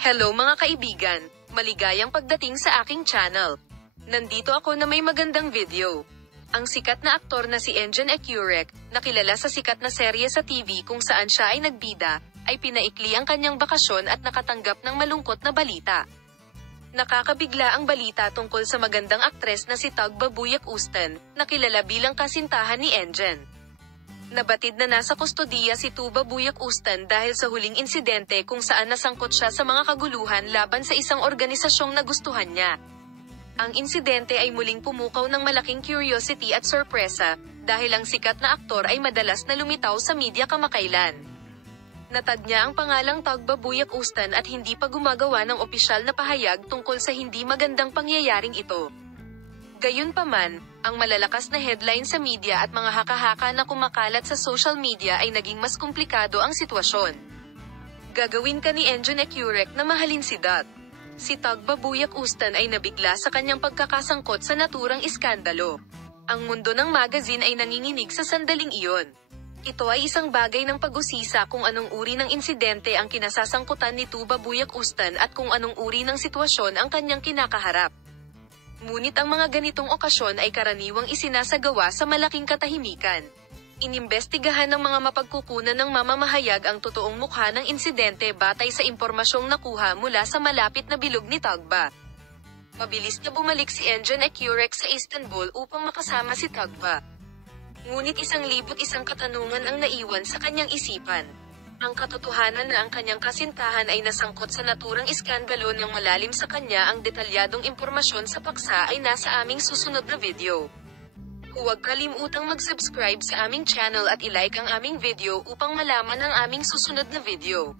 Hello mga kaibigan, maligayang pagdating sa aking channel. Nandito ako na may magandang video. Ang sikat na aktor na si Engin Ecurek, na kilala sa sikat na serye sa TV kung saan siya ay nagbida, ay pinaikli ang kanyang bakasyon at nakatanggap ng malungkot na balita. Nakakabigla ang balita tungkol sa magandang aktres na si Tugba Buyak-Usten, na kilala bilang kasintahan ni Engin. Nabatid na nasa kustodiya si Tugba Buyak-Usten dahil sa huling insidente kung saan nasangkot siya sa mga kaguluhan laban sa isang organisasyong nagustuhan niya. Ang insidente ay muling pumukaw ng malaking curiosity at sorpresa, dahil ang sikat na aktor ay madalas na lumitaw sa media kamakailan. Natag niya ang pangalang Tugba Buyak-Usten at hindi pa gumagawa ng opisyal na pahayag tungkol sa hindi magandang pangyayaring ito. Gayunpaman, ang malalakas na headline sa media at mga haka-haka na kumakalat sa social media ay naging mas komplikado ang sitwasyon. Gagawin ka ni Engin Ecurek na mahalin si Dot. Si Tugba Buyak-Usten ay nabigla sa kanyang pagkakasangkot sa naturang iskandalo. Ang mundo ng magazine ay nanginginig sa sandaling iyon. Ito ay isang bagay ng pag-usisa kung anong uri ng insidente ang kinasasangkutan ni Tugba Buyak-Usten at kung anong uri ng sitwasyon ang kanyang kinakaharap. Ngunit ang mga ganitong okasyon ay karaniwang isinasagawa sa malaking katahimikan. Inimbestigahan ng mga mapagkukunan ng mamamahayag ang totoong mukha ng insidente batay sa impormasyong nakuha mula sa malapit na bilog ni Tugba. Mabilis na bumalik si Engin Ecurek sa Istanbul upang makasama si Tugba. Ngunit 1,001 katanungan ang naiwan sa kanyang isipan. Ang katotohanan na ang kanyang kasintahan ay nasangkot sa naturang iskandalo ng malalim sa kanya ang detalyadong impormasyon sa paksa ay nasa aming susunod na video. Huwag kalimutang mag-subscribe sa aming channel at i-like ang aming video upang malaman ang aming susunod na video.